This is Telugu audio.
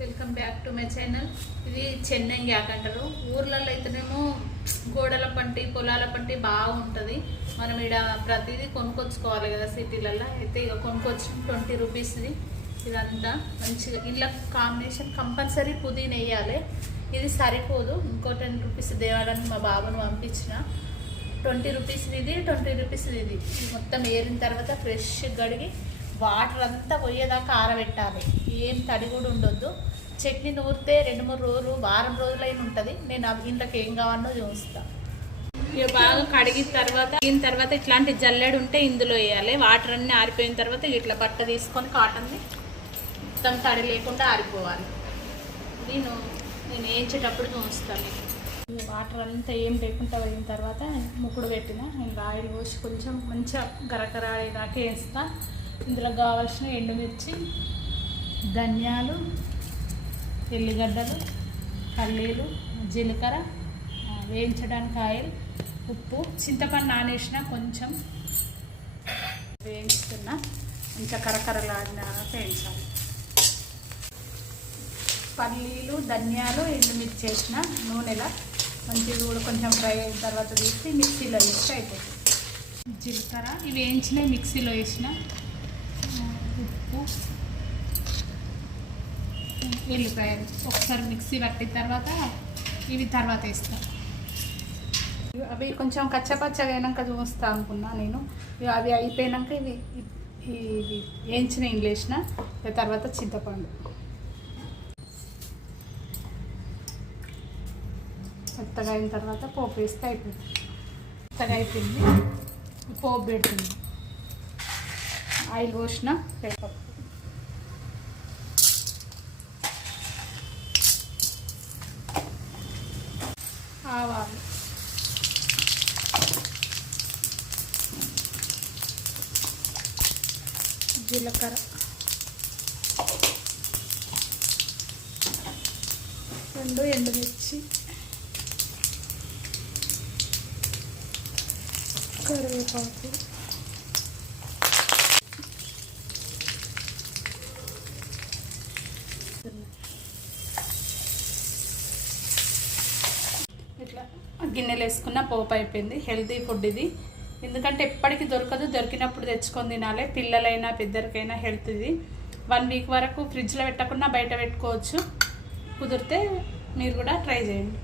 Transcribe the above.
Welcome back to my channel. ఇది చెన్నంగి అంటారు. ఊర్లలో అయితేనేమో గోడల పంటి పొలాల పంటి బాగుంటుంది. మనం ఇక్కడ ప్రతిదీ కొనుక్కొచ్చుకోవాలి కదా సిటీలలో. అయితే ఇక కొనుక్కొచ్చి 20 రూపీస్ది ఇదంతా మంచిగా ఇలా కాంబినేషన్ కంపల్సరీ పుదీనా వేయాలి. ఇది సరిపోదు, ఇంకో 10 రూపీస్ దేవాలని మా బాబును పంపించిన. 20 రూపీస్ది ఇది, 20 రూపీస్ది ఇది. మొత్తం ఏరిన తర్వాత ఫ్రెష్ కడిగి వాటర్ అంతా పోయేదాకా ఆరబెట్టాలి. ఏం తడి కూడా ఉండొద్దు. చట్నీ నూరితే 2-3 రోజులు వారం రోజులైనా ఉంటుంది. నేను ఇంట్లోకి ఏం కావాలో చూస్తాను. ఇక బాగా కడిగిన తర్వాత ఇట్లాంటి జల్లెడు ఉంటే ఇందులో వేయాలి. వాటర్ అన్నీ ఆరిపోయిన తర్వాత ఇట్లా బట్ట తీసుకొని కాటన్ని మొత్తం తడి లేకుండా ఆరిపోవాలి. నేను వేయించేటప్పుడు చూస్తాను. వాటర్ అంతా ఏం లేకుండా పోయిన తర్వాత ముక్కుడు పెట్టిన నేను ఆయిల్ పోసి కొంచెం మంచిగా గరగరాడేదాకా వేస్తా. ఇందులో కావాల్సిన ఎండుమిర్చి, ధనియాలు, ఎల్లిగడ్డలు, పల్లీలు, జీలకర్ర, వేయించడానికి ఆయిల్, ఉప్పు, చింతపండు నానేసిన కొంచెం వేయించుతున్నా. ఇంకా కరకరలాడిన వేయించాలి. పల్లీలు, ధనియాలు, ఎండుమిర్చి వేసిన నూనెలో మంచిగా కూడా కొంచెం ఫ్రై అయిన తర్వాత తీసి మిక్సీలో వేస్తే అయిపోతుంది. జీలకర్ర ఇవి వేయించిన మిక్సీలో వేసిన, ఉప్పు, ఎల్లిపాయలు ఒకసారి మిక్సీ పట్టిన తర్వాత ఇవి తర్వాత వేస్తాను. అవి కొంచెం కచ్చపచ్చగా అయినాక చూస్తా అనుకున్నా నేను. అవి అయిపోయాక ఇవి వేయించిన ఇండ్లు వేసిన తర్వాత చింతపండు మెత్తగా అయిన తర్వాత పోపు వేస్తే అయిపోయింది. మెత్తగా అయిపోయింది, పోపు పెడుతుంది. ఆయిల్ పోసిన పేపర్, ఆవాలు, జీలకర్ర, ఎండుమిర్చి, కరివేపాకు, ఇట్లా గిన్నెలు వేసుకున్న పోపు అయిపోయింది. హెల్తీ ఫుడ్ ఇది, ఎందుకంటే ఎప్పటికీ దొరకదు. దొరికినప్పుడు తెచ్చుకొని తినాలి. పిల్లలైనా పెద్దరికైనా హెల్త్ ఇది. 1 వీక్ వరకు ఫ్రిడ్జ్లో పెట్టకుండా బయట పెట్టుకోవచ్చు. కుదిరితే మీరు కూడా ట్రై చేయండి.